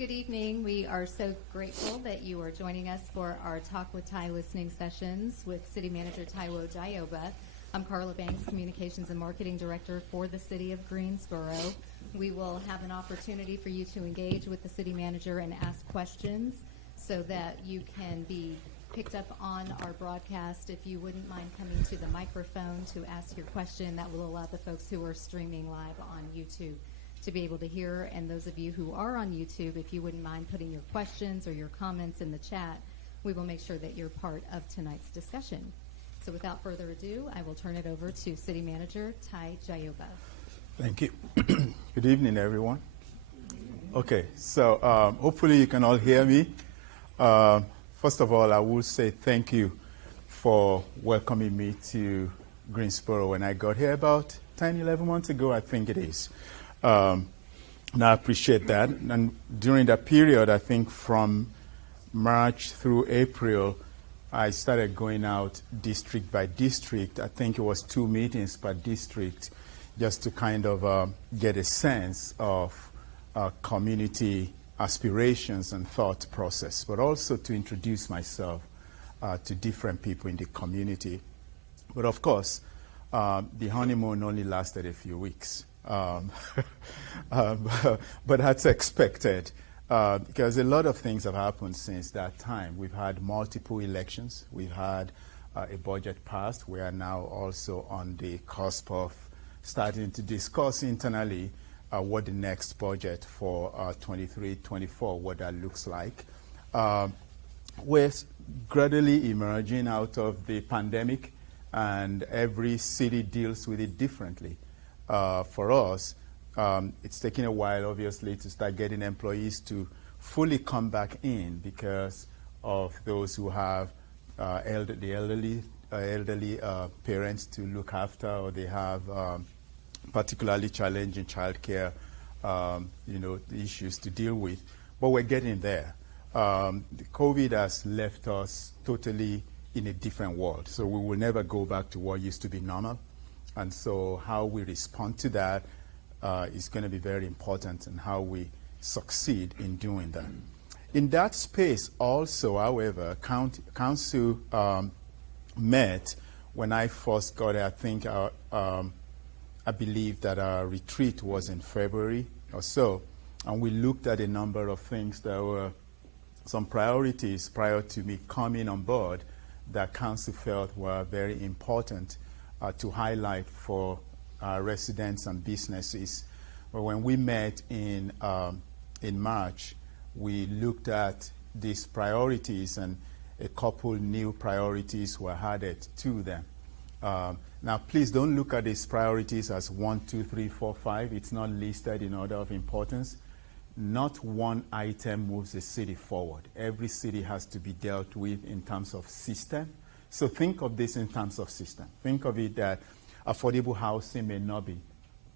Good evening. We are so grateful that you are joining us for our Talk with Ty listening sessions with City Manager Taiwo Jaiyeoba. I'm Carla Banks, Communications and Marketing Director for the City of Greensboro. We will have an opportunity for you to engage with the City Manager and ask questions so that you can be picked up on our broadcast. If you wouldn't mind coming to the microphone to ask your question, that will allow the folks who are streaming live on YouTube to be able to hear. And those of you who are on YouTube, if you wouldn't mind putting your questions or your comments in the chat, we will make sure that you're part of tonight's discussion. So without further ado, I will turn it over to City Manager Ty Jaiyeoba. Thank you. Good evening, everyone. Okay, so hopefully you can all hear me. First of all, I will say thank you for welcoming me to Greensboro when I got here about 10, 11 months ago, I think it is. And I appreciate that. And during that period, I think from March through April, I started going out district by district. I think it was 2 meetings per district just to kind of get a sense of community aspirations and thought process, but also to introduce myself to different people in the community. But of course, the honeymoon only lasted a few weeks. But that's expected because a lot of things have happened since that time. We've had multiple elections. We've had a budget passed. We are now also on the cusp of starting to discuss internally what the next budget for 23-24, what that looks like. We're gradually emerging out of the pandemic, and every city deals with it differently. For us, it's taking a while, obviously, to start getting employees to fully come back in because of those who have elderly parents to look after, or they have particularly challenging childcare, issues to deal with. But we're getting there. The COVID has left us totally in a different world, so we will never go back to what used to be normal. And so how we respond to that is going to be very important, and how we succeed in doing that. In that space also, however, council met when I first got there. I think I believe that our retreat was in February or so, and we looked at a number of things. There were some priorities prior to me coming on board that council felt were very important to highlight for our residents and businesses. But when we met in March, we looked at these priorities, and a couple new priorities were added to them. Now, please don't look at these priorities as 1, 2, 3, 4, 5. It's not listed in order of importance. Not one item moves a city forward. Every city has to be dealt with in terms of system. So think of this in terms of system. Think of it that affordable housing may not be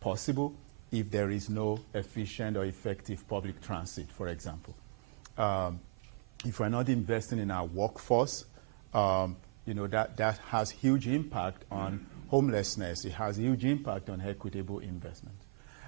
possible if there is no efficient or effective public transit, for example. If we're not investing in our workforce, that has huge impact on homelessness. It has huge impact on equitable investment.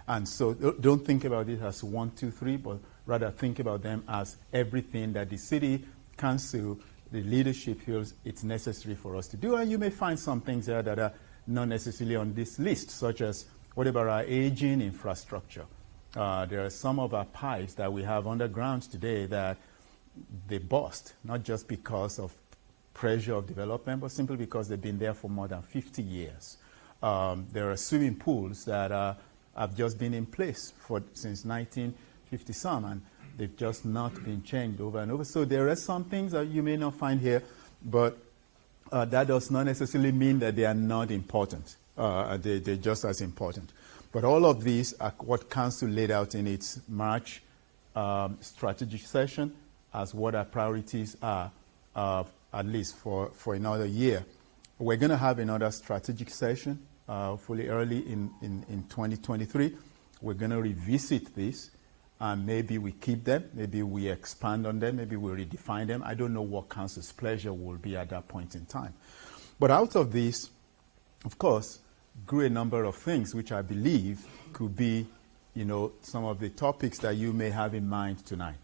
And so don't think about it as 1, 2, 3, but rather think about them as everything that the city council, the leadership feels it's necessary for us to do. And you may find some things there that are not necessarily on this list, such as what about our aging infrastructure? There are some of our pipes that we have underground today that they burst, not just because of pressure of development, but simply because they've been there for more than 50 years. There are swimming pools that have just been in place since 1950-some, and they've just not been changed over and over. So there are some things that you may not find here, but that does not necessarily mean that they are not important. They're just as important. But all of these are what Council laid out in its March strategic session as what our priorities are, at least for another year. We're going to have another strategic session hopefully early in 2023. We're going to revisit this, and maybe we keep them, maybe we expand on them, maybe we redefine them. I don't know what Council's pleasure will be at that point in time. But out of this, of course, grew a number of things which I believe could be, some of the topics that you may have in mind tonight.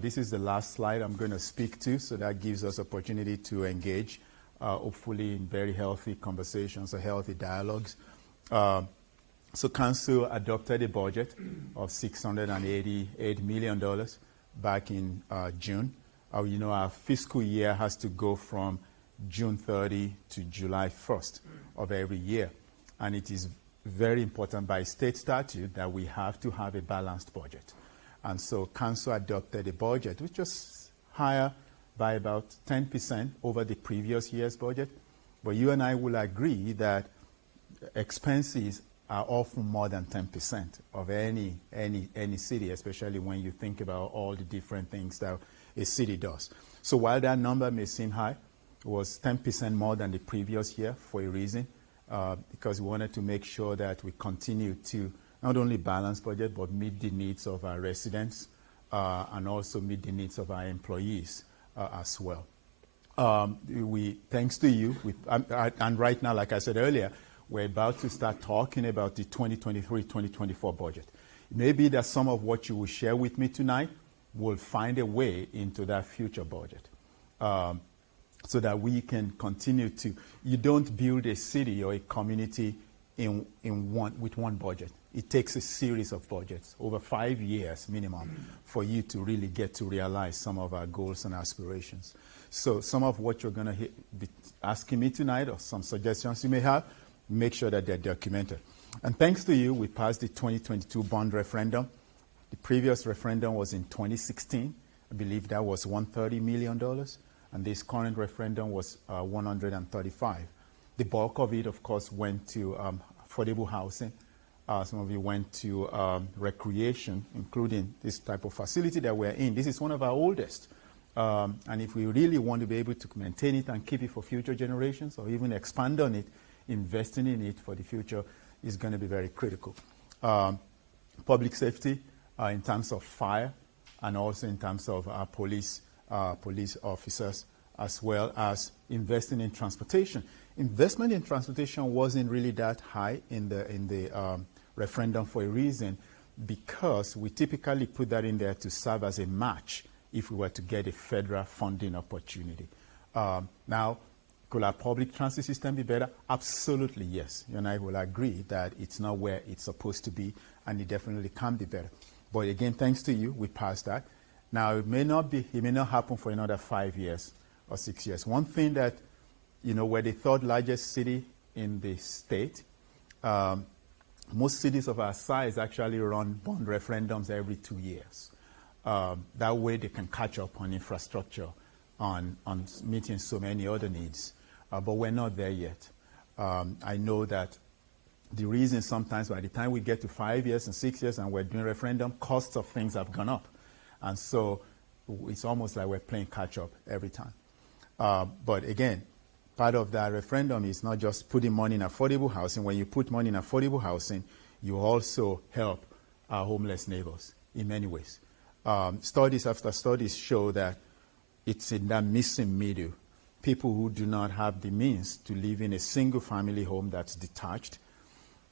This is the last slide I'm going to speak to, so that gives us opportunity to engage, hopefully in very healthy conversations or healthy dialogues. So Council adopted a budget of $688 million back in June. Our fiscal year has to go from June 30 to July 1st of every year. And it is very important by state statute that we have to have a balanced budget. And so Council adopted a budget which was higher by about 10% over the previous year's budget. But you and I will agree that expenses are often more than 10% of any city, especially when you think about all the different things that a city does. So while that number may seem high, it was 10% more than the previous year for a reason, because we wanted to make sure that we continue to not only balance budget, but meet the needs of our residents and also meet the needs of our employees as well. Thanks to you, and right now, like I said earlier, we're about to start talking about the 2023-2024 budget. It may be that some of what you will share with me tonight will find a way into that future budget, so that we can continue to. You don't build a city or a community with one budget. It takes a series of budgets over 5 years minimum for you to really get to realize some of our goals and aspirations. So some of what you're going to be asking me tonight, or some suggestions you may have, make sure that they're documented. And thanks to you, we passed the 2022 bond referendum. The previous referendum was in 2016. I believe that was $130 million. And this current referendum was $135. The bulk of it, of course, went to affordable housing. Some of you went to recreation, including this type of facility that we're in. This is one of our oldest. And if we really want to be able to maintain it and keep it for future generations, or even expand on it, investing in it for the future is going to be very critical. Public safety in terms of fire, and also in terms of police officers, as well as investing in transportation. Investment in transportation wasn't really that high in the referendum for a reason, because we typically put that in there to serve as a match if we were to get a federal funding opportunity. Now, could our public transit system be better? Absolutely, yes. You and I will agree that it's not where it's supposed to be, and it definitely can be better. But again, thanks to you, we passed that. Now, it may not happen for another 5 years or 6 years. One thing that, we're the third largest city in the state. Most cities of our size actually run bond referendums every 2 years. That way they can catch up on infrastructure, on meeting so many other needs. But we're not there yet. I know that the reason sometimes by the time we get to 5 years and 6 years and we're doing referendum, costs of things have gone up. And so it's almost like we're playing catch up every time. But again, part of that referendum is not just putting money in affordable housing. When you put money in affordable housing, you also help our homeless neighbors in many ways. Studies after studies show that it's in that missing middle. People who do not have the means to live in a single family home that's detached,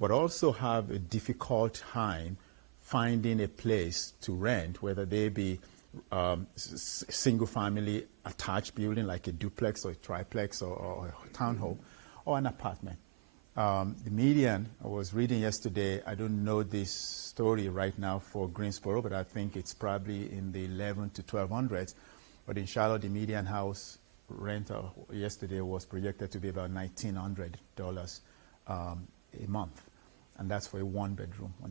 but also have a difficult time finding a place to rent, whether they be single family attached building like a duplex or a triplex or a townhome, or an apartment. The median, I was reading yesterday, I don't know this story right now for Greensboro, but I think it's probably in the 11 to 1200s. But in Charlotte, the median house rent yesterday was projected to be about $1,900 a month. And that's for a 1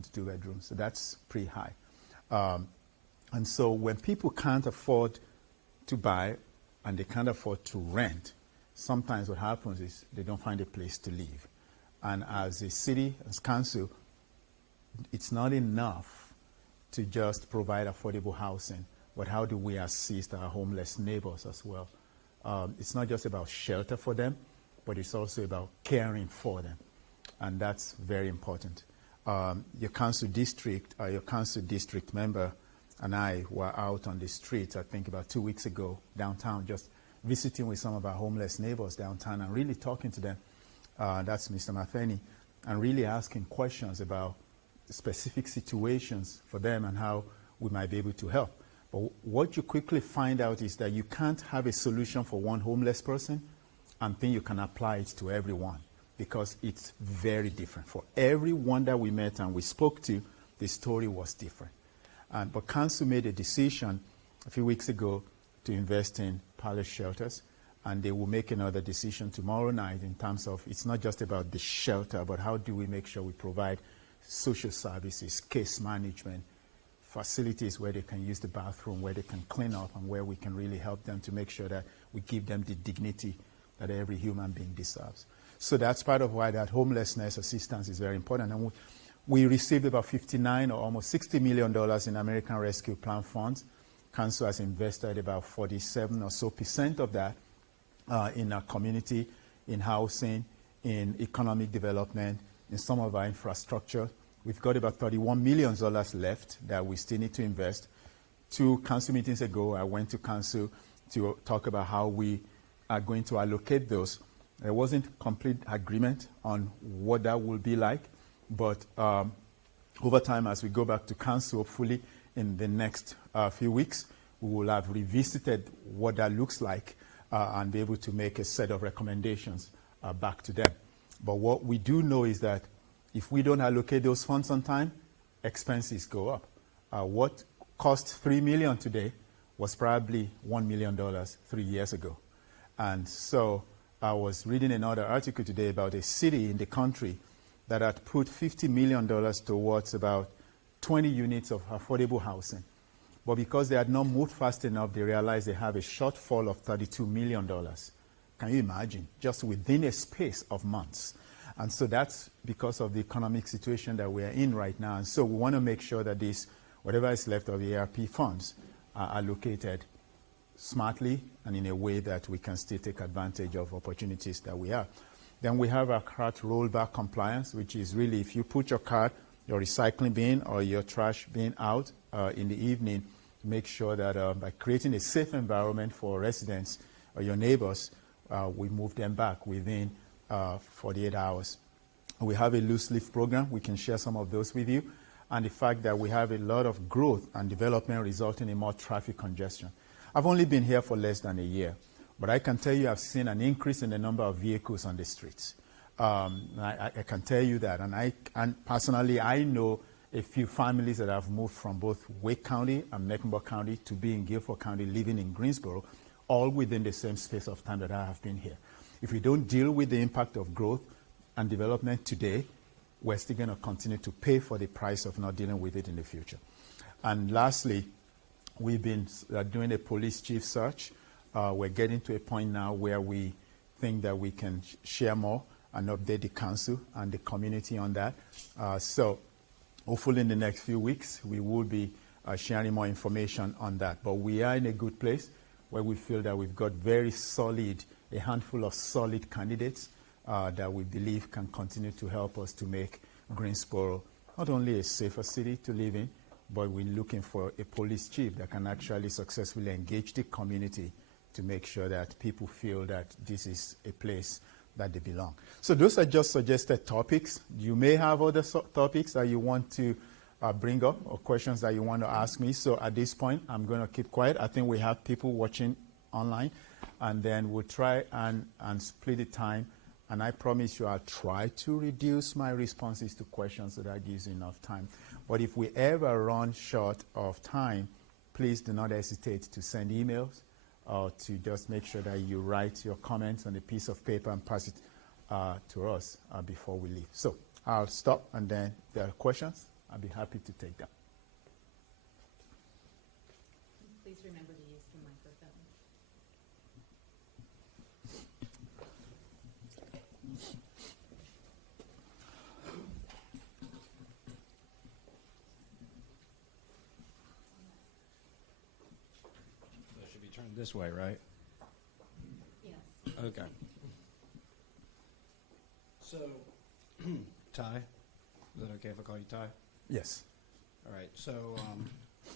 to 2 bedroom. So that's pretty high. And so when people can't afford to buy and they can't afford to rent, sometimes what happens is they don't find a place to live. And as a city, as council, it's not enough to just provide affordable housing, but how do we assist our homeless neighbors as well? It's not just about shelter for them, but it's also about caring for them. And that's very important. Your council district member and I were out on the streets, I think about 2 weeks ago, downtown, just visiting with some of our homeless neighbors downtown and really talking to them. That's Mr. Matheny, and really asking questions about specific situations for them and how we might be able to help. But what you quickly find out is that you can't have a solution for one homeless person and think you can apply it to everyone, because it's very different. For everyone that we met and we spoke to, the story was different. But council made a decision a few weeks ago to invest in palace shelters, and they will make another decision tomorrow night in terms of, it's not just about the shelter, but how do we make sure we provide social services, case management, facilities where they can use the bathroom, where they can clean up, and where we can really help them to make sure that we give them the dignity that every human being deserves. So that's part of why that homelessness assistance is very important. And we received about 59 or almost $60 million in American Rescue Plan funds. Council has invested about 47% or so of that in our community, in housing, in economic development, in some of our infrastructure. We've got about $31 million left that we still need to invest. 2 council meetings ago, I went to council to talk about how we are going to allocate those. There wasn't complete agreement on what that will be like, but over time, as we go back to council, hopefully in the next few weeks, we will have revisited what that looks like and be able to make a set of recommendations back to them. But what we do know is that if we don't allocate those funds on time, expenses go up. What cost $3 million today was probably $1 million 3 years ago. And so I was reading another article today about a city in the country that had put $50 million towards about 20 units of affordable housing. But because they had not moved fast enough, they realized they have a shortfall of $32 million. Can you imagine? Just within a space of months. And so that's because of the economic situation that we are in right now. And so we want to make sure that this, whatever is left of the ARP funds, are allocated smartly and in a way that we can still take advantage of opportunities that we have. Then we have our cart rollback compliance, which is really if you put your cart, your recycling bin or your trash bin out in the evening, make sure that by creating a safe environment for residents or your neighbors, we move them back within 48 hours. We have a loose leaf program. We can share some of those with you. And the fact that we have a lot of growth and development resulting in more traffic congestion. I've only been here for less than a year, but I can tell you I've seen an increase in the number of vehicles on the streets. I can tell you that. And personally, I know a few families that have moved from both Wake County and Mecklenburg County to be in Guilford County, living in Greensboro, all within the same space of time that I have been here. If we don't deal with the impact of growth and development today, we're still going to continue to pay for the price of not dealing with it in the future. And lastly, we've been doing a police chief search. We're getting to a point now where we think that we can share more and update the council and the community on that. So hopefully in the next few weeks, we will be sharing more information on that. But we are in a good place where we feel that we've got very solid, a handful of solid candidates that we believe can continue to help us to make Greensboro not only a safer city to live in, but we're looking for a police chief that can actually successfully engage the community to make sure that people feel that this is a place that they belong. So those are just suggested topics. You may have other topics that you want to bring up or questions that you want to ask me. So at this point, I'm going to keep quiet. I think we have people watching online, and then we'll try and split the time. And I promise you I'll try to reduce my responses to questions so that gives you enough time. But if we ever run short of time, please do not hesitate to send emails or to just make sure that you write your comments on a piece of paper and pass it to us before we leave. So I'll stop, and then if there are questions, I'll be happy to take them. Please remember to use the microphone. So it should be turned this way, right? Yes. Okay. So, Ty, is that okay if I call you Ty? Yes. All right. So,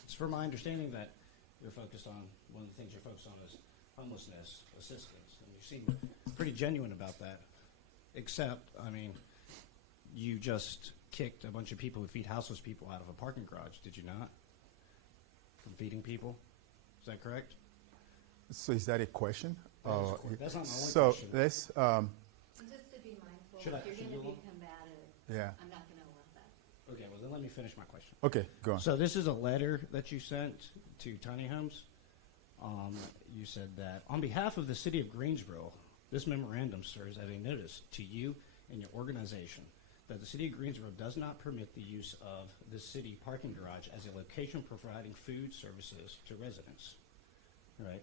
it's from my understanding that you're focused on, one of the things you're focused on is homelessness assistance. And you seem pretty genuine about that. Except, I mean, you just kicked a bunch of people who feed houseless people out of a parking garage, did you not? from feeding people. Is that correct? So is that a question? That is correct. That's not my only So question. let's, And just to be mindful, Should I- if you're should going to you be combative, yeah. I'm not going to allow that. Okay, well then let me finish my question. Okay, go on. So this is a letter that you sent to tiny homes. You said that on behalf of the city of Greensboro, this memorandum serves as a notice to you and your organization that the city of Greensboro does not permit the use of the city parking garage as a location providing food services to residents. Right?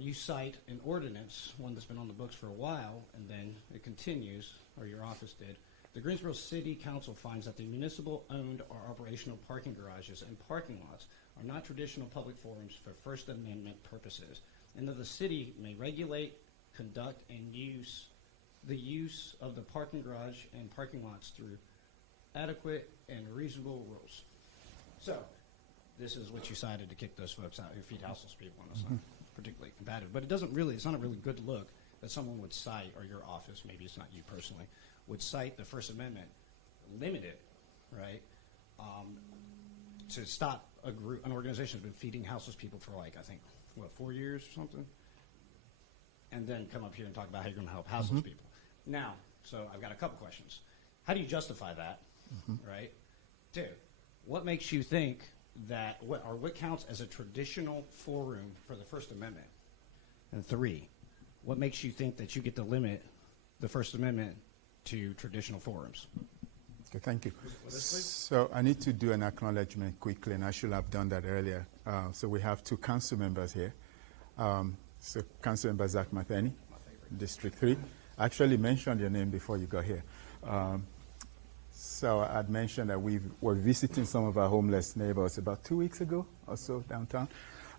You cite an ordinance, one that's been on the books for a while, and then it continues, or your office did. The Greensboro City Council finds that the municipal-owned or operational parking garages and parking lots are not traditional public forums for First Amendment purposes, and that the city may regulate, conduct, and use the use of the parking garage and parking lots through adequate and reasonable rules. So, this is what you cited to kick those folks out who feed houseless people, and it's not particularly combative. But it's not a really good look that someone would cite, or your office, maybe it's not you personally, would cite the First Amendment, limit it, right, to stop an organization that's been feeding houseless people for like, I think, 4 years or something? And then come up here and talk about how you're going to help houseless people. Now, so I've got a couple questions. How do you justify that, right? 2, what makes you think that, what counts as a traditional forum for the First Amendment? And 3, what makes you think that you get to limit the First Amendment to traditional forums? Okay, thank you. So I need to do an acknowledgement quickly, and I should have done that earlier. So we have 2 council members here. So Councilmember Zach Matheny, District 3. I actually mentioned your name before you got here. So I'd mentioned that we were visiting some of our homeless neighbors about 2 weeks ago or so downtown.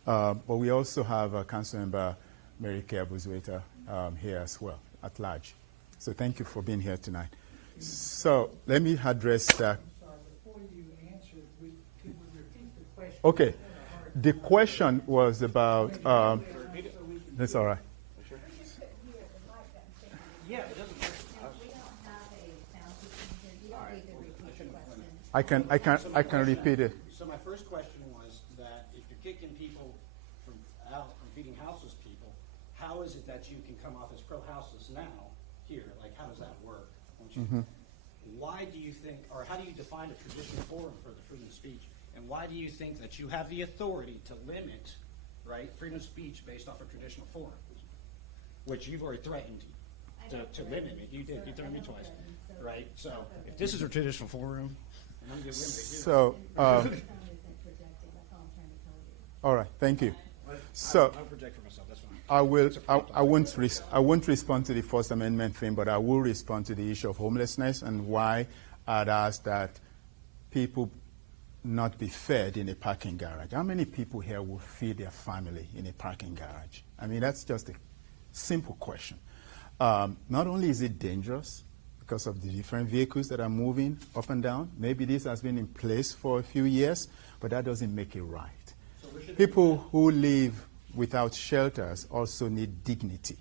But we also have Councilmember Mary Kay Abuzweta here as well, at large. So thank you for being here tonight. So let me address that. Sorry, before you answer, could we repeat the question? Okay. The question was about, that's all right. Yeah, it doesn't matter. We don't have a sound system here. You don't need to repeat the question. I can repeat it. So my first question was that if you're kicking people from feeding houseless people, how is it that you can come off as pro-houseless now here? Like, how does that work? Why do you think, or how do you define a traditional forum for the freedom of speech? And why do you think that you have the authority to limit, right, freedom of speech based off of traditional forums, which you've already threatened to limit me? You did. You threatened me twice, right? So if this is a traditional forum, and I'm going to limit it. So, Sound isn't projecting. That's all I'm trying to tell you. all right, thank you. So I'll project for myself. That's fine. I won't respond to the First Amendment thing, but I will respond to the issue of homelessness and why I'd ask that people not be fed in a parking garage. How many people here will feed their family in a parking garage? I mean, that's just a simple question. Not only is it dangerous because of the different vehicles that are moving up and down, maybe this has been in place for a few years, but that doesn't make it right. People who live without shelters also need dignity.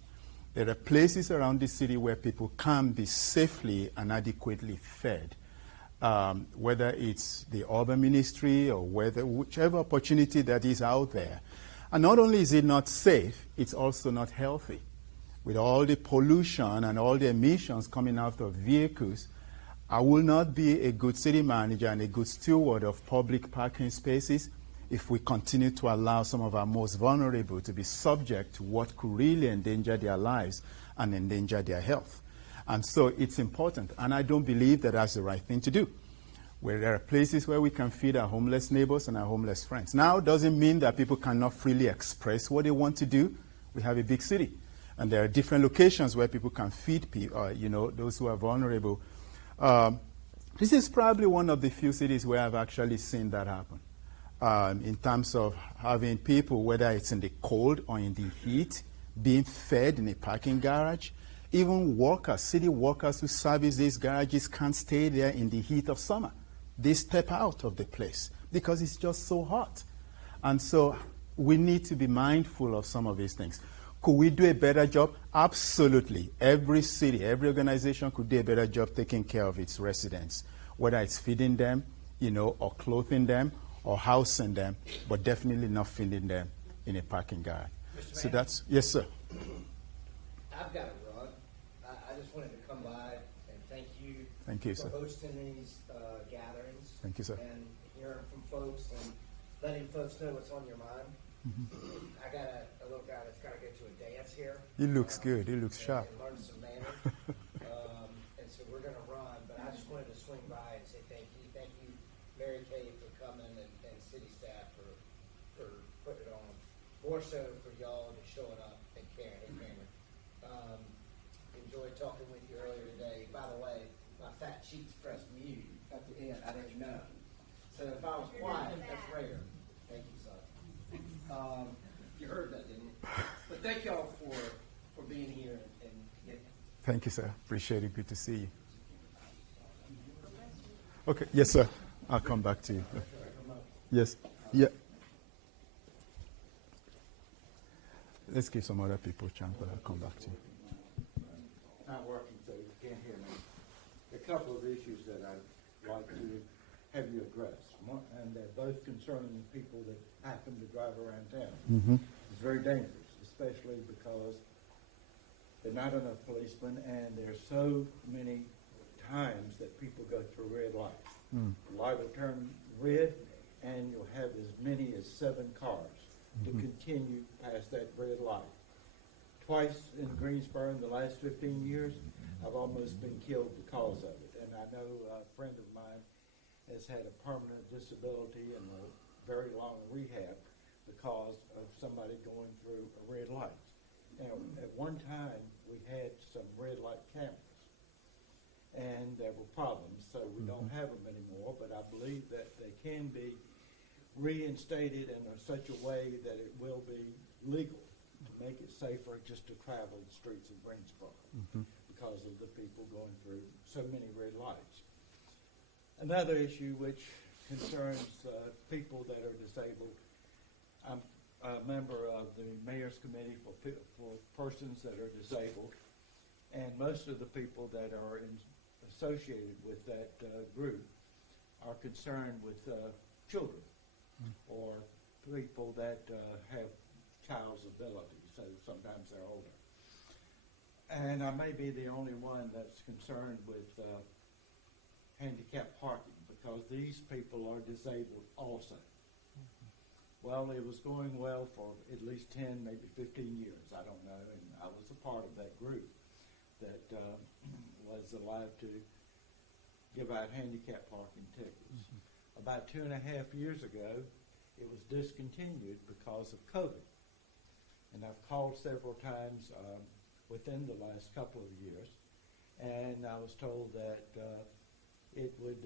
There are places around the city where people can be safely and adequately fed, whether it's the urban ministry or whichever opportunity that is out there. And not only is it not safe, it's also not healthy. With all the pollution and all the emissions coming out of vehicles, I will not be a good city manager and a good steward of public parking spaces if we continue to allow some of our most vulnerable to be subject to what could really endanger their lives and endanger their health. And so it's important, and I don't believe that that's the right thing to do. Where there are places where we can feed our homeless neighbors and our homeless friends. Now, it doesn't mean that people cannot freely express what they want to do. We have a big city, and there are different locations where people can feed people, those who are vulnerable. This is probably one of the few cities where I've actually seen that happen. In terms of having people, whether it's in the cold or in the heat, being fed in a parking garage. Even workers, city workers who service these garages can't stay there in the heat of summer. They step out of the place because it's just so hot. And so we need to be mindful of some of these things. Could we do a better job? Absolutely. Every city, every organization could do a better job taking care of its residents, whether it's feeding them, or clothing them, or housing them, but definitely not filling them in a parking garage. So that's, yes, sir. I've got to run. I just wanted to come by and thank you. Thank you, for sir. hosting these gatherings. Thank you, sir. And hearing from folks and letting folks know what's on your mind. I got a little guy that's got to go to a dance here. He looks good. He looks sharp. And learn some manners. And so we're going to run, but I just wanted to swing by and say thank you. Thank you, Mary Kay, for coming, and city staff for putting it on. More so for y'all just showing up and caring. Enjoyed talking with you earlier today. By the way, my fat cheeks pressed mute at the end. I didn't know. So if I was quiet, that's rare. Thank you, son. You heard that, didn't you? But thank y'all for being here and getting. Thank you, sir. Appreciate it. Good to see you. Okay. Yes, sir. I'll come back to you. Yes. Yeah. Let's give some other people a chance, but I'll come back to you. Not working, so you can't hear me. A couple of issues that I'd like to have you address, and they're both concerning people that happen to drive around town. It's very dangerous, especially because there are not enough policemen, and there's so many times that people go through red lights. The light will turn red, and you'll have as many as 7 cars to continue past that red light. Twice in Greensboro in the last 15 years, I've almost been killed because of it. And I know a friend of mine has had a permanent disability and a very long rehab because of somebody going through a red light. Now, at one time, we had some red light cameras, and there were problems, so we don't have them anymore, but I believe that they can be reinstated in such a way that it will be legal to make it safer just to travel the streets of Greensboro because of the people going through so many red lights. Another issue which concerns people that are disabled, I'm a member of the Mayor's Committee for persons that are disabled, and most of the people that are associated with that group are concerned with children or people that have child's ability, so sometimes they're older. And I may be the only one that's concerned with handicapped parking because these people are disabled also. Well, it was going well for at least 10, maybe 15 years, I don't know, and I was a part of that group that was allowed to give out handicap parking tickets. About 2.5 years ago, it was discontinued because of COVID. And I've called several times within the last couple of years, and I was told that it would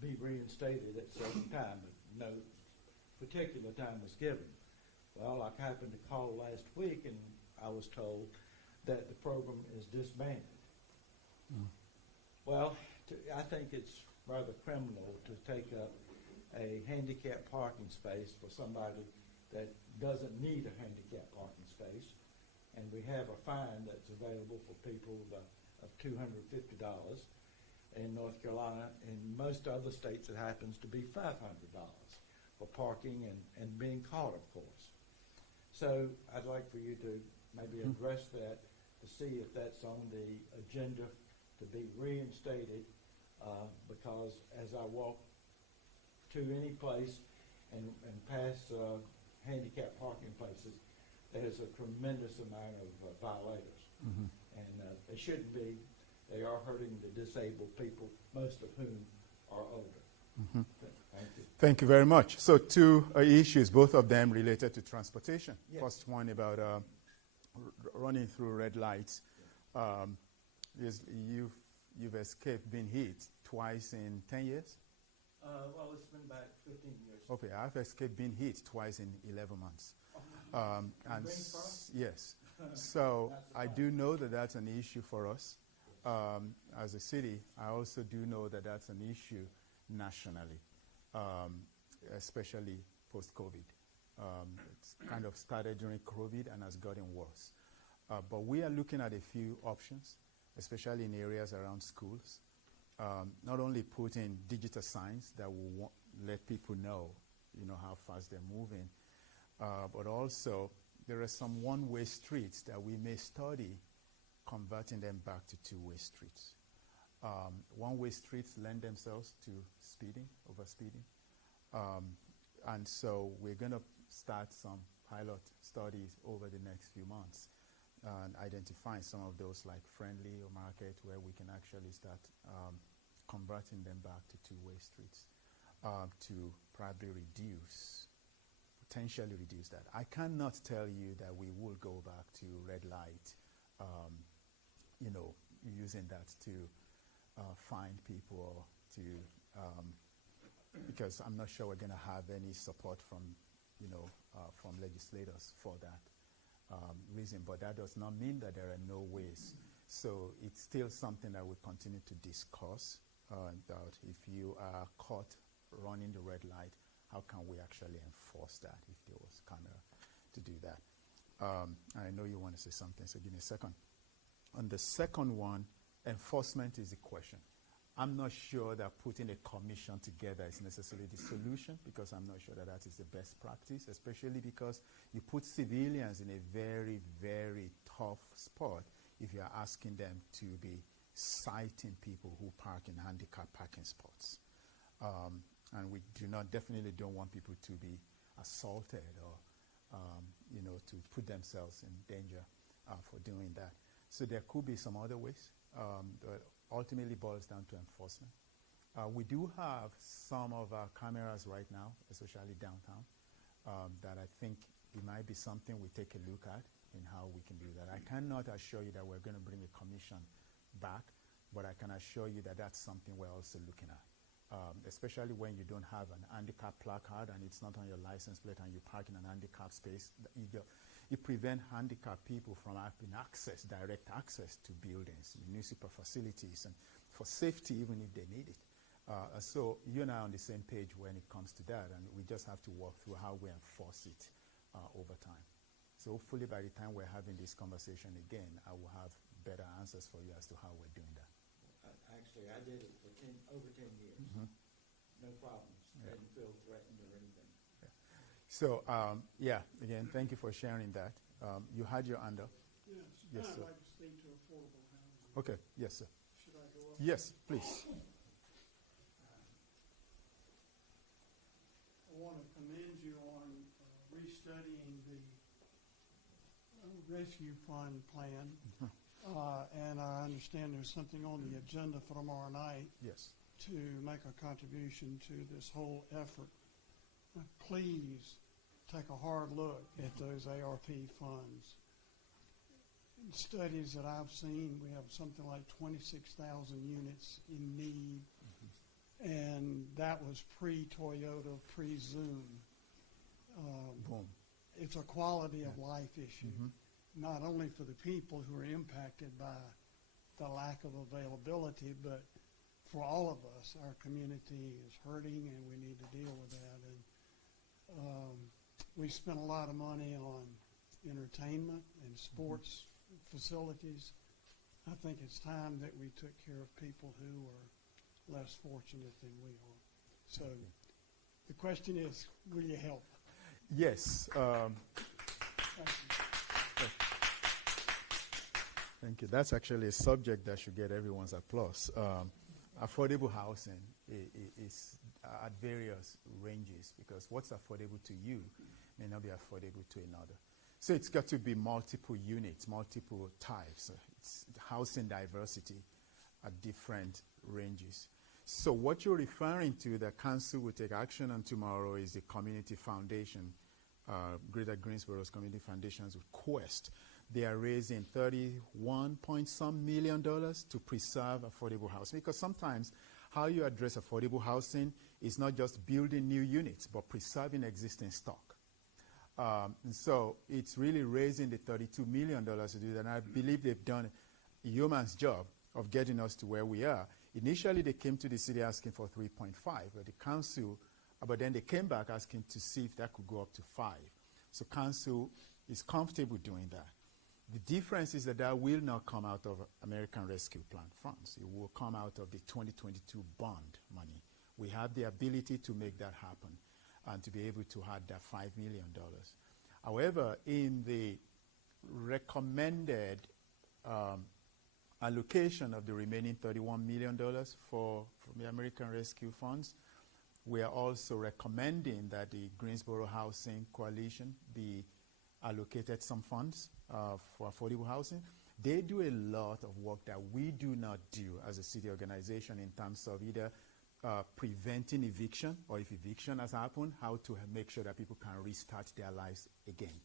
be reinstated at some time, but no particular time was given. Well, I happened to call last week, and I was told that the program is disbanded. Well, I think it's rather criminal to take up a handicap parking space for somebody that doesn't need a handicap parking space, and we have a fine that's available for people of $250 in North Carolina. In most other states, it happens to be $500 for parking and being caught, of course. So I'd like for you to maybe address that to see if that's on the agenda to be reinstated, because as I walk to any place and pass handicap parking places, there's a tremendous amount of violators. And they shouldn't be. They are hurting the disabled people, most of whom are older. Thank you. Thank you very much. So 2 issues, both of them related to transportation. Yes. First one about running through red lights. You've escaped being hit twice in 10 years? Well, it's been about 15 years. Okay, I've escaped being hit twice in 11 months. And yes. So I do know that that's an issue for us as a city. I also do know that that's an issue nationally, especially post-COVID. It's kind of started during COVID and has gotten worse. But we are looking at a few options, especially in areas around schools. Not only putting digital signs that will let people know, how fast they're moving. But also, there are some one-way streets that we may study converting them back to two-way streets. One-way streets lend themselves to speeding, over-speeding. And so we're going to start some pilot studies over the next few months and identifying some of those like Friendly or Market where we can actually start converting them back to two-way streets to probably potentially reduce that. I cannot tell you that we will go back to red light, using that to find people or to because I'm not sure we're going to have any support from legislators for that reason. But that does not mean that there are no ways. So it's still something that we continue to discuss. That if you are caught running the red light, how can we actually enforce that if there was camera to do that? I know you want to say something, so give me a second. On the second one, enforcement is the question. I'm not sure that putting a commission together is necessarily the solution, because I'm not sure that that is the best practice, especially because you put civilians in a very, very tough spot if you're asking them to be citing people who park in handicapped parking spots. And we definitely don't want people to be assaulted or, to put themselves in danger for doing that. So there could be some other ways. That ultimately boils down to enforcement. We do have some of our cameras right now, especially downtown, that I think it might be something we take a look at in how we can do that. I cannot assure you that we're going to bring a commission back, but I can assure you that that's something we're also looking at. Especially when you don't have an handicap placard and it's not on your license plate and you park in an handicap space, it prevents handicapped people from having direct access to buildings, municipal facilities, and for safety even if they need it. So you and I are on the same page when it comes to that, and we just have to work through how we enforce it over time. So hopefully by the time we're having this conversation again, I will have better answers for you as to how we're doing that. Actually, I did it for over 10 years. Mm-hmm. No problems. Yeah. Didn't feel threatened or anything. Yeah. So, again, thank you for sharing that. You had your hand up. Yes, I'd sir. like to speak to affordable housing. Okay, yes, sir. Should I go up? Yes, please. I want to commend you on restudying the rescue fund plan. And I understand there's something on the agenda for tomorrow night Yes. to make a contribution to this whole effort. Please take a hard look at those ARP funds. In studies that I've seen, we have something like 26,000 units in need, and that was pre-Toyota, pre-Zoom. Boom. It's a quality of life issue, not only for the people who are impacted by the lack of availability, but for all of us. Our community is hurting, and we need to deal with that. And we spent a lot of money on entertainment and sports facilities. I think it's time that we took care of people who are less fortunate than we are. So the question is, will you help? Yes. Thank you. Thank you. That's actually a subject that should get everyone's applause. Affordable housing is at various ranges, because what's affordable to you may not be affordable to another. So it's got to be multiple units, multiple types. It's housing diversity at different ranges. So what you're referring to, the council will take action on tomorrow, is the community foundation, Greater Greensboro's community foundations with Quest. They are raising $31-point-some million to preserve affordable housing, because sometimes how you address affordable housing is not just building new units, but preserving existing stock. And so it's really raising the $32 million to do that. And I believe they've done a yeoman's job of getting us to where we are. Initially, they came to the city asking for 3.5, but the council, but then they came back asking to see if that could go up to 5. So council is comfortable doing that. The difference is that that will not come out of American Rescue Plan funds. It will come out of the 2022 bond money, We have the ability to make that happen and to be able to add that $5 million. However, in the recommended allocation of the remaining $31 million from the American Rescue Funds, we are also recommending that the Greensboro Housing Coalition be allocated some funds for affordable housing. They do a lot of work that we do not do as a city organization in terms of either preventing eviction, or if eviction has happened, how to make sure that people can restart their lives again.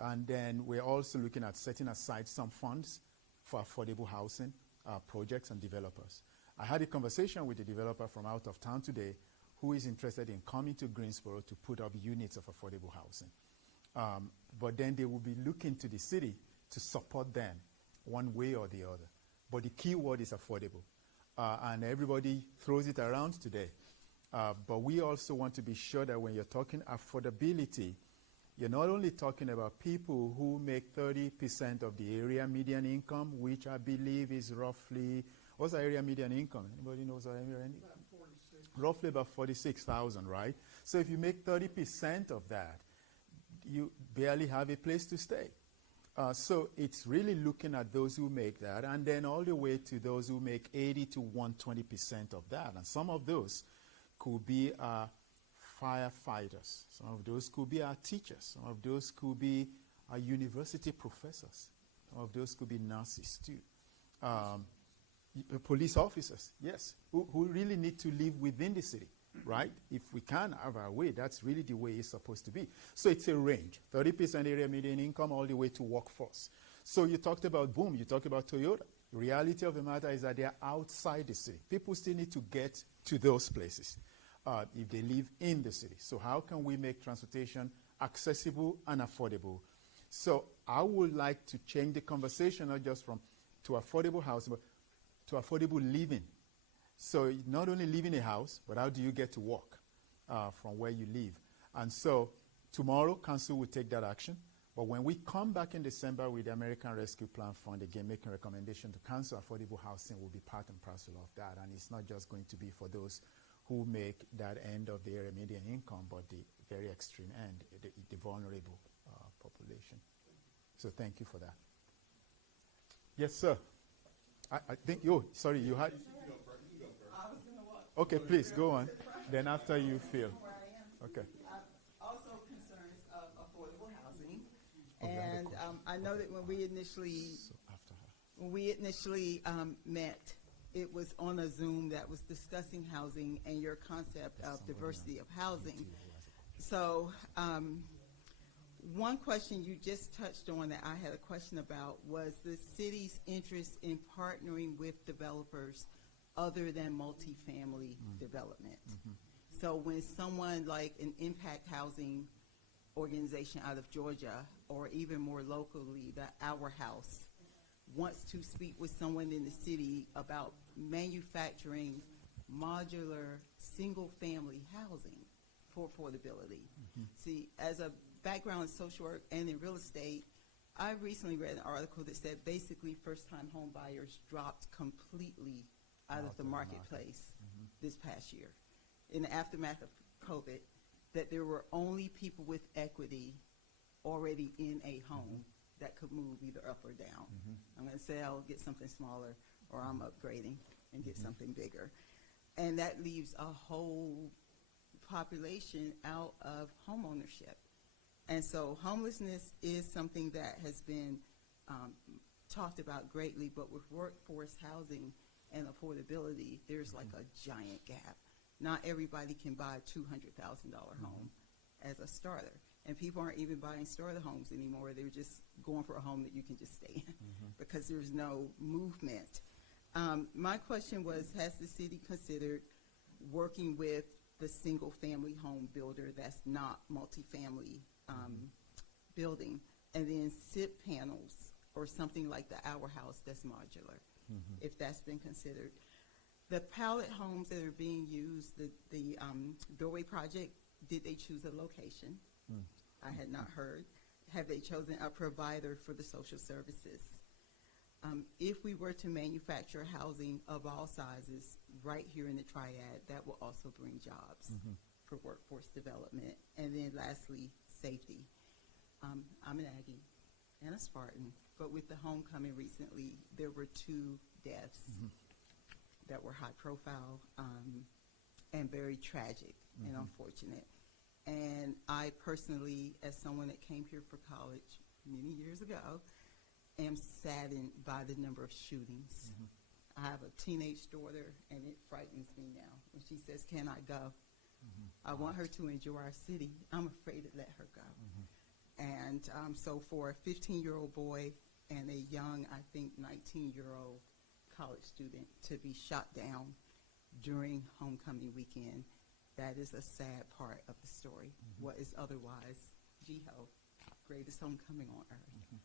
And then we're also looking at setting aside some funds for affordable housing projects and developers. I had a conversation with a developer from out of town today who is interested in coming to Greensboro to put up units of affordable housing. But then they will be looking to the city to support them one way or the other. But the key word is affordable. And everybody throws it around today. But we also want to be sure that when you're talking affordability, you're not only talking about people who make 30% of the area median income, which I believe is roughly, what's the area median income? Anybody knows our area? About 46. Roughly about 46,000, right? So if you make 30% of that, you barely have a place to stay. So it's really looking at those who make that, and then all the way to those who make 80 to 120% of that. And some of those could be firefighters. Some of those could be our teachers. Some of those could be our university professors. Some of those could be nurses too. Police officers, yes, who really need to live within the city, right? If we can have our way, that's really the way it's supposed to be. So it's a range, 30% area median income all the way to workforce. So you talked about boom, you talked about Toyota. The reality of the matter is that they're outside the city. People still need to get to those places if they live in the city. So how can we make transportation accessible and affordable? So I would like to change the conversation, not just from to affordable housing, but to affordable living. So not only live in a house, but how do you get to work from where you live? And so tomorrow, council will take that action. But when we come back in December with the American Rescue Plan Fund, again, making a recommendation to council, affordable housing will be part and parcel of that. And it's not just going to be for those who make that end of the area median income, but the very extreme end, the vulnerable population. So thank you for that. Yes, sir. I think, sorry, you had... Okay, please, go on. Then after you feel. Okay. Also concerns of affordable housing. Okay, And I know that when we initially met, it was on a Zoom that was discussing housing and your concept of diversity of housing. So one question you just touched on that I had a question about was the city's interest in partnering with developers other than multifamily development. So when someone like an impact housing organization out of Georgia, or even more locally, the Our House, wants to speak with someone in the city about manufacturing modular single-family housing for affordability. See, as a background in social work and in real estate, I recently read an article that said basically first-time home buyers dropped completely out of the marketplace this past year. In the aftermath of COVID, that there were only people with equity already in a home that could move either up or down. I'm going to sell, get something smaller, or I'm upgrading and get something bigger. And that leaves a whole population out of home ownership. And so homelessness is something that has been talked about greatly, but with workforce housing and affordability, there's like a giant gap. Not everybody can buy a $200,000 home as a starter. And people aren't even buying starter homes anymore. They're just going for a home that you can just stay in because there's no movement. My question was, has the city considered working with the single-family home builder that's not multifamily building, and then SIP panels or something like the Our House that's modular, if that's been considered? The pallet homes that are being used, the Doorway Project, did they choose a location? I had not heard. Have they chosen a provider for the social services? If we were to manufacture housing of all sizes right here in the Triad, that will also bring jobs for workforce development. And then lastly, safety. I'm an Aggie and a Spartan, but with the homecoming recently, there were 2 deaths that were high profile and very tragic and unfortunate. And I personally, as someone that came here for college many years ago, am saddened by the number of shootings. I have a teenage daughter, and it frightens me now when she says, "Can I go?" I want her to enjoy our city. I'm afraid to let her go. And so for a 15-year-old boy and a young, I think, 19-year-old college student to be shot down during homecoming weekend, that is a sad part of the story. What is otherwise, GHO, greatest homecoming on earth.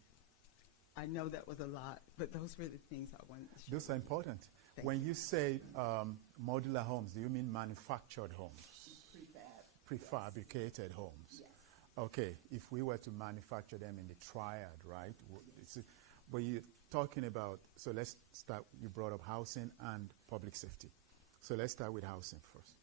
I know that was a lot, but those were the things I wanted to share. Those are important. Thank When you say modular homes, do you mean manufactured homes? Prefabricated homes? Yes. Okay, if we were to manufacture them in the Triad, right? But you're talking about, so let's start, you brought up housing and public safety. So let's start with housing first.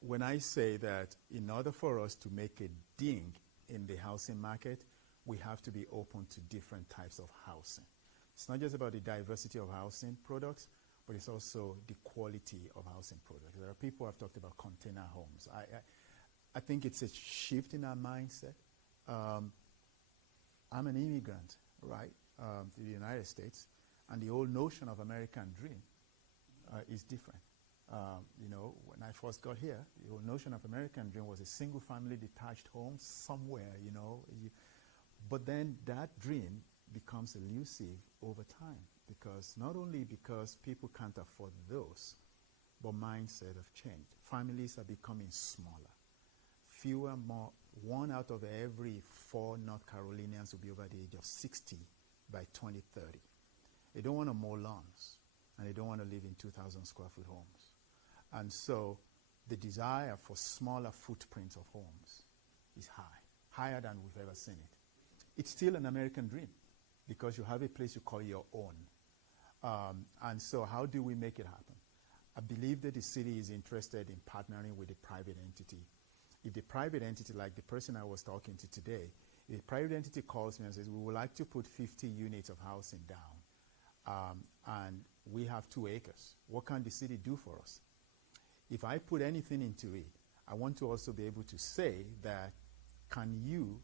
When I say that in order for us to make a ding in the housing market, we have to be open to different types of housing. It's not just about the diversity of housing products, but it's also the quality of housing products. There are people who have talked about container homes. I think it's a shift in our mindset. I'm an immigrant, right, to the United States, and the whole notion of American dream is different. You know, when I first got here, the whole notion of American dream was a single-family detached home somewhere, you know. But then that dream becomes elusive over time, because not only because people can't afford those, but mindset have changed. Families are becoming smaller. Fewer, more, 1 out of every 4 North Carolinians will be over the age of 60 by 2030. They don't want to mow lawns, and they don't want to live in 2,000 square foot homes. And so the desire for smaller footprints of homes is high, higher than we've ever seen it. It's still an American dream because you have a place you call your own. And so how do we make it happen? I believe that the city is interested in partnering with a private entity. If the private entity, like the person I was talking to today, if a private entity calls me and says, we would like to put 50 units of housing down, and we have 2 acres, what can the city do for us? If I put anything into it, I want to also be able to say that, can you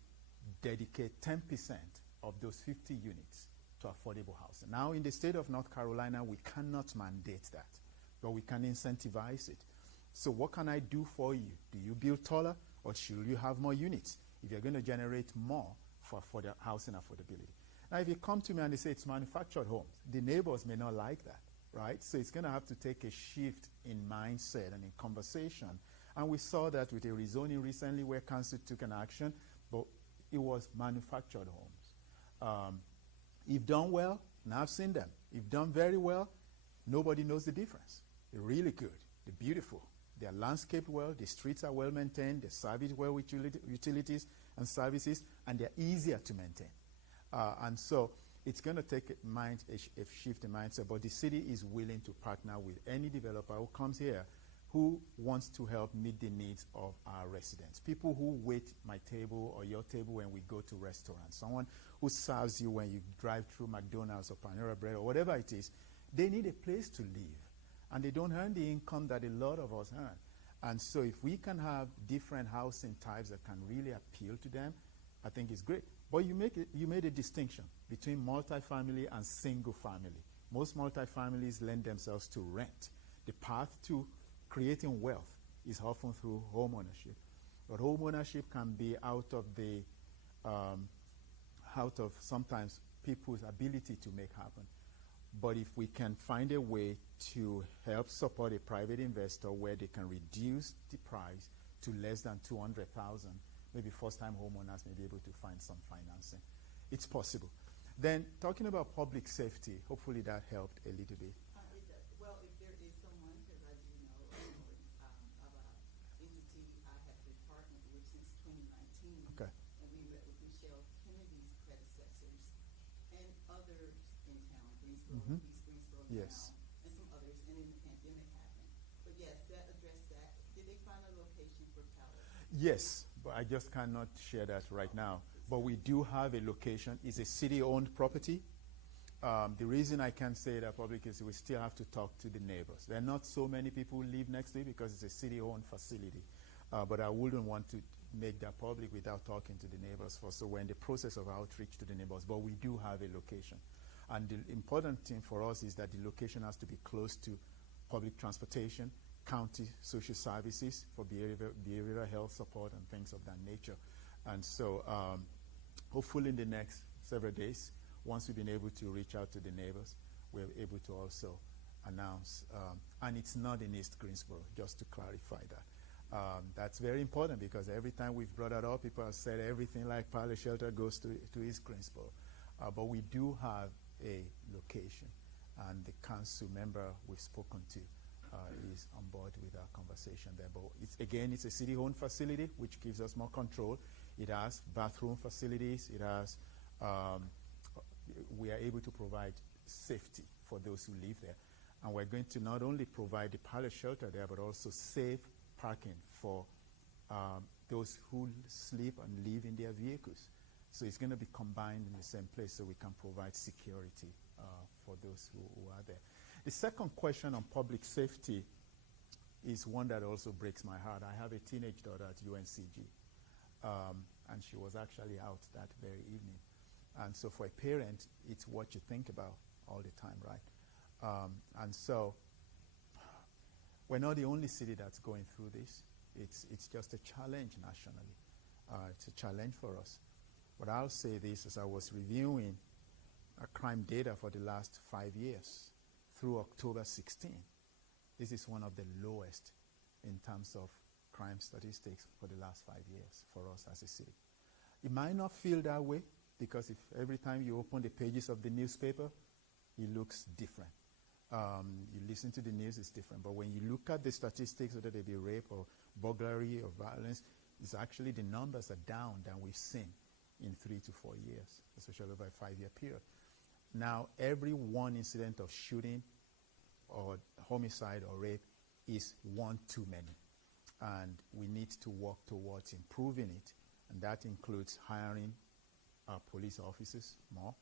dedicate 10% of those 50 units to affordable housing? Now, in the state of North Carolina, we cannot mandate that, but we can incentivize it. So what can I do for you? Do you build taller, or should you have more units if you're going to generate more for the housing affordability? Now, if you come to me and they say it's manufactured homes, the neighbors may not like that, right? So it's going to have to take a shift in mindset and in conversation. And we saw that with a rezoning recently where council took an action, but it was manufactured homes. If done well, and I've seen them, if done very well, nobody knows the difference. They're really good. They're beautiful. They're landscaped well. The streets are well maintained. They're serviced well with utilities and services, and they're easier to maintain. And so it's going to take a shift in mindset, but the city is willing to partner with any developer who comes here who wants to help meet the needs of our residents. People who wait my table or your table when we go to restaurants, someone who serves you when you drive through McDonald's or Panera Bread or whatever it is, they need a place to live. And they don't earn the income that a lot of us earn. And so if we can have different housing types that can really appeal to them, I think it's great. But you made a distinction between multifamily and single family. Most multifamilies lend themselves to rent. The path to creating wealth is often through home ownership. But home ownership can be out of sometimes people's ability to make happen. But if we can find a way to help support a private investor where they can reduce the price to less than $200,000, maybe first-time homeowners may be able to find some financing. It's possible. Then talking about public safety, hopefully that helped a little bit. Well, if there is someone, because I do know about entity I have been partnered with since 2019. Okay. And we met with Michelle Kennedy's predecessors and other Greensboro, East Greensboro Yes. now, and some others, and then the pandemic happened. But yes, that addressed that. Did they find a location for pallets? Yes, but I just cannot share that right now. But we do have a location. It's a city-owned property. The reason I can't say that public is we still have to talk to the neighbors. There are not so many people who live next to it because it's a city-owned facility. But I wouldn't want to make that public without talking to the neighbors first. So we're in the process of outreach to the neighbors, but we do have a location. And the important thing for us is that the location has to be close to public transportation, county social services for behavioral health support and things of that nature. And so hopefully in the next several days, once we've been able to reach out to the neighbors, we're able to also announce, and it's not in East Greensboro, just to clarify that. That's very important because every time we've brought that up, people have said everything like pallet shelter goes to East Greensboro. But we do have a location, and the council member we've spoken to is on board with our conversation there. But it's a city-owned facility, which gives us more control. It has bathroom facilities. It has, we are able to provide safety for those who live there. And we're going to not only provide the pallet shelter there, but also safe parking for those who sleep and live in their vehicles. So it's going to be combined in the same place so we can provide security for those who are there. The second question on public safety is one that also breaks my heart. I have a teenage daughter at UNCG, and she was actually out that very evening. And so for a parent, it's what you think about all the time, right? And so we're not the only city that's going through this. It's just a challenge nationally. It's a challenge for us. But I'll say this, as I was reviewing crime data for the last 5 years through October 16, this is one of the lowest in terms of crime statistics for the last 5 years for us as a city. It might not feel that way because if every time you open the pages of the newspaper, it looks different. You listen to the news, it's different. But when you look at the statistics, whether they be rape or burglary or violence, it's actually the numbers are down than we've seen in 3 to 4 years, especially over a 5-year period. Now, every one incident of shooting or homicide or rape is one too many. And we need to work towards improving it. And that includes hiring police officers more.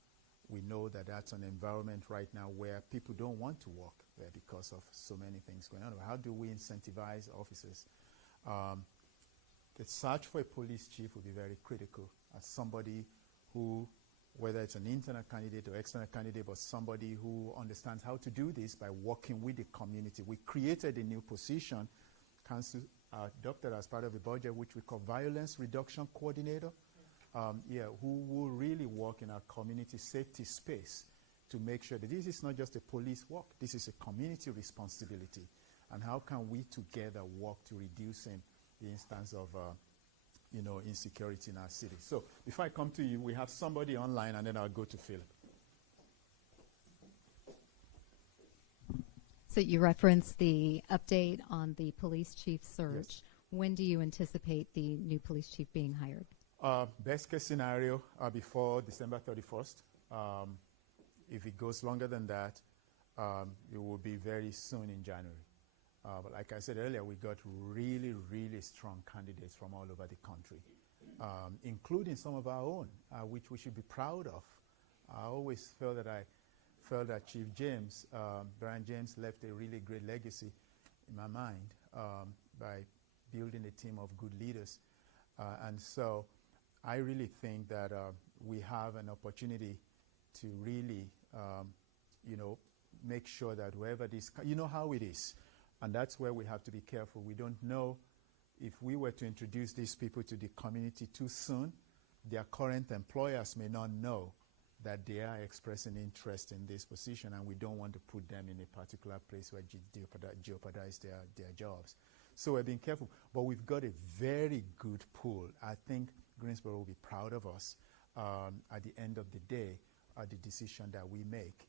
We know that that's an environment right now where people don't want to work there because of so many things going on. How do we incentivize officers? The search for a police chief will be very critical as somebody who, whether it's an internal candidate or external candidate, but somebody who understands how to do this by working with the community. We created a new position, council adopted as part of the budget, which we call Violence Reduction Coordinator. Who will really work in our community safety space to make sure that this is not just a police work, this is a community responsibility. And how can we together work to reducing the instance of insecurity in our city? So before I come to you, we have somebody online, and then I'll go to Philip. So you referenced the update on the police chief search. Yes. When do you anticipate the new police chief being hired? Best case scenario before December 31st. If it goes longer than that, it will be very soon in January. But like I said earlier, we got really, really strong candidates from all over the country, including some of our own, which we should be proud of. I always felt that Chief James, Brian James, left a really great legacy in my mind by building a team of good leaders. And so I really think that we have an opportunity to really, make sure that whoever this, you know how it is. And that's where we have to be careful. We don't know if we were to introduce these people to the community too soon, their current employers may not know that they are expressing interest in this position, and we don't want to put them in a particular place where jeopardize their jobs. So we're being careful. But we've got a very good pool. I think Greensboro will be proud of us at the end of the day, the decision that we make.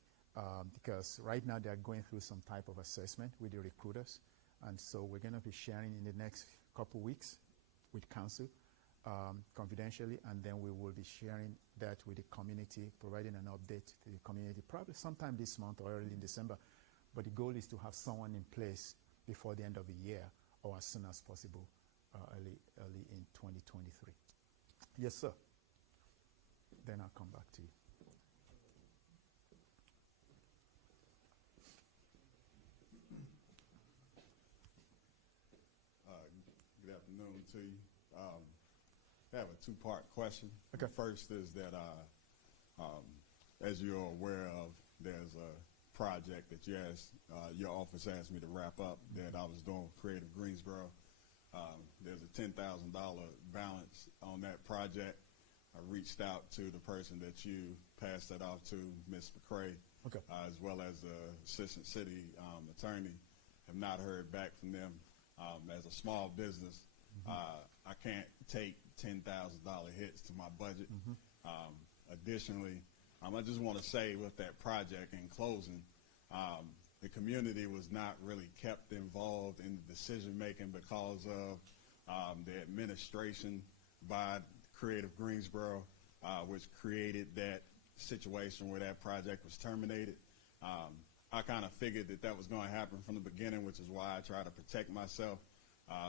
Because right now they're going through some type of assessment with the recruiters. And so we're going to be sharing in the next couple weeks with council confidentially, and then we will be sharing that with the community, providing an update to the community probably sometime this month or early in December. But the goal is to have someone in place before the end of the year or as soon as possible, early in 2023. Yes, sir. Then I'll come back to you. Good afternoon to you. I have a two-part question. Okay. First is that, as you're aware of, there's a project that your office asked me to wrap up that I was doing with Creative Greensboro. There's a $10,000 balance on that project. I reached out to the person that you passed that off to, Ms. McCrae, Okay. As well as the assistant city attorney. Have not heard back from them. As a small business, I can't take $10,000 hits to my budget. Additionally, I just want to say with that project in closing, the community was not really kept involved in the decision making because of the administration by Creative Greensboro, which created that situation where that project was terminated. I kind of figured that was going to happen from the beginning, which is why I try to protect myself.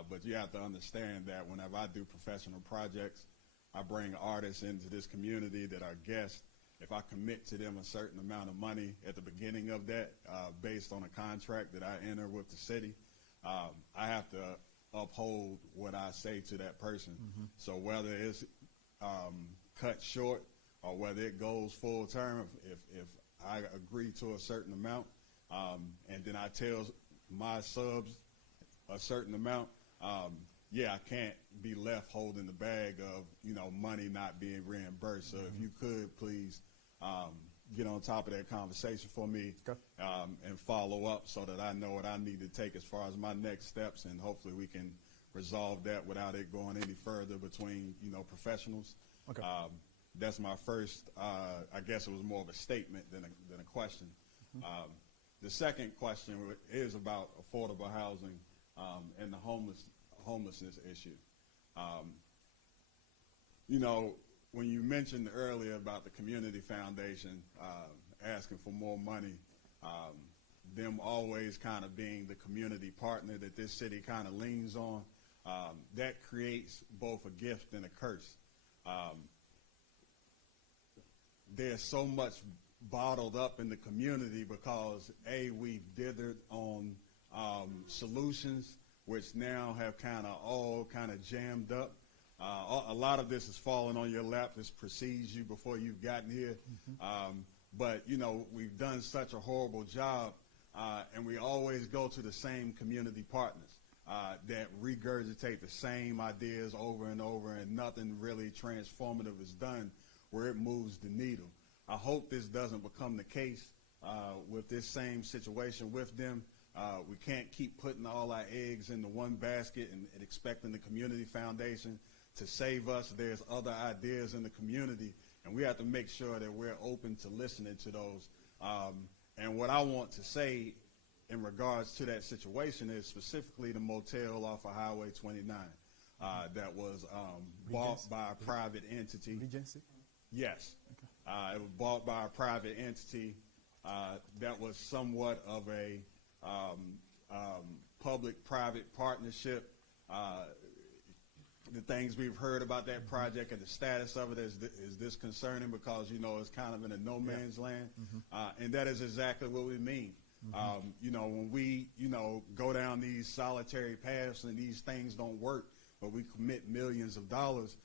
But you have to understand that whenever I do professional projects, I bring artists into this community that are guests. If I commit to them a certain amount of money at the beginning of that, based on a contract that I enter with the city, I have to uphold what I say to that person. So whether it's cut short or whether it goes full term, if I agree to a certain amount, and then I tell my subs a certain amount, I can't be left holding the bag of, money not being reimbursed. So if you could please get on top of that conversation for me, Okay. And follow up so that I know what I need to take as far as my next steps, and hopefully we can resolve that without it going any further between, professionals. Okay. That's my first, I guess it was more of a statement than a question. The second question is about affordable housing and the homelessness issue. When you mentioned earlier about the community foundation asking for more money, them always kind of being the community partner that this city kind of leans on, that creates both a gift and a curse. There's so much bottled up in the community because we've dithered on solutions which now have all jammed up. A lot of this is falling on your lap. This precedes you before you've gotten here. But we've done such a horrible job, and we always go to the same community partners that regurgitate the same ideas over and over, and nothing really transformative is done where it moves the needle. I hope this doesn't become the case with this same situation with them. We can't keep putting all our eggs into one basket and expecting the community foundation to save us. There's other ideas in the community, and we have to make sure that we're open to listening to those. And what I want to say in regards to that situation is specifically the motel off of Highway 29 that was bought by a private entity. Regency? Yes. Okay. It was bought by a private entity that was somewhat of a public-private partnership. The things we've heard about that project and the status of it is disconcerting because, it's kind of in a no man's land. And that is exactly what we mean. When we, go down these solitary paths and these things don't work, but we commit millions of dollars,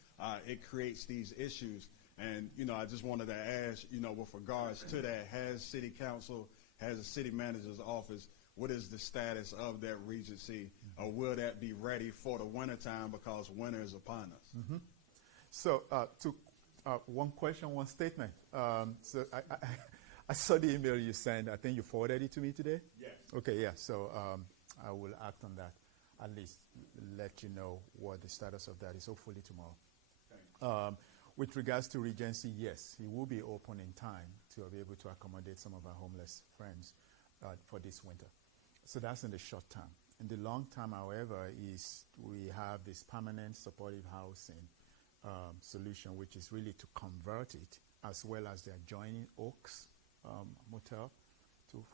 it creates these issues. And, I just wanted to ask, with regards to that, has City Council, has the City Manager's Office, what is the status of that Regency, or will that be ready for the wintertime because winter is upon us? So, one question, one statement. So I saw the email you sent. I think you forwarded it to me today? Yes. Okay, yeah. So I will act on that, at least let you know what the status of that is, hopefully tomorrow. Thank you. With regards to Regency, yes, it will be open in time to be able to accommodate some of our homeless friends for this winter. So that's in the short term. In the long term, however, is we have this permanent supportive housing solution, which is really to convert it, as well as the adjoining Oaks Motel, to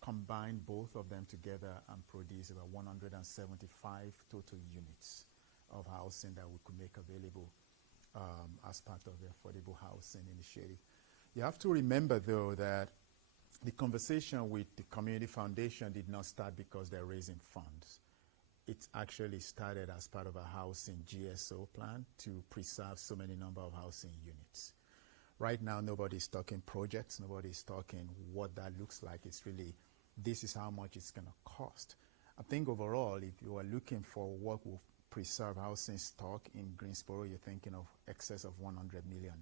combine both of them together and produce about 175 total units of housing that we could make available as part of the Affordable Housing Initiative. You have to remember, though, that the conversation with the Community Foundation did not start because they're raising funds. It actually started as part of a housing GSO plan to preserve so many number of housing units. Right now, nobody's talking projects, nobody's talking what that looks like. It's really, this is how much it's going to cost. I think overall, if you are looking for what will preserve housing stock in Greensboro, you're thinking of excess of $100 million.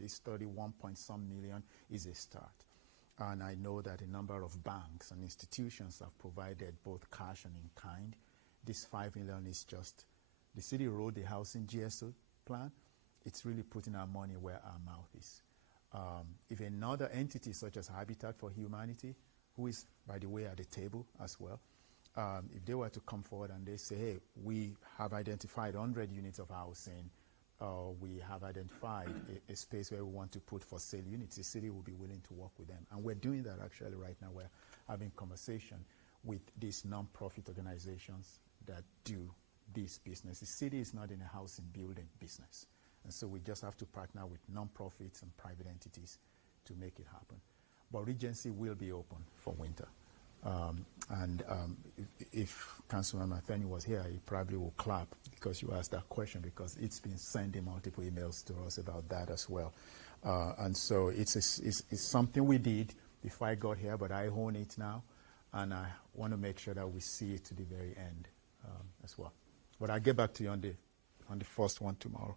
This 31 point some million is a start. And I know that a number of banks and institutions have provided both cash and in kind. This $5 million is just, the city wrote the housing GSO plan. It's really putting our money where our mouth is. If another entity such as Habitat for Humanity, who is, by the way, at the table as well, if they were to come forward and they say, hey, we have identified 100 units of housing, we have identified a space where we want to put for sale units, the city will be willing to work with them. And we're doing that actually right now. We're having conversation with these non-profit organizations that do this business. The city is not in a housing building business. And so we just have to partner with non-profits and private entities to make it happen. But Regency will be open for winter. If Councilman Matheny was here, he probably will clap because you asked that question, because it's been sending multiple emails to us about that as well. And so it's something we did before I got here, but I own it now, and I want to make sure that we see it to the very end as well. But I'll get back to you on the first one tomorrow.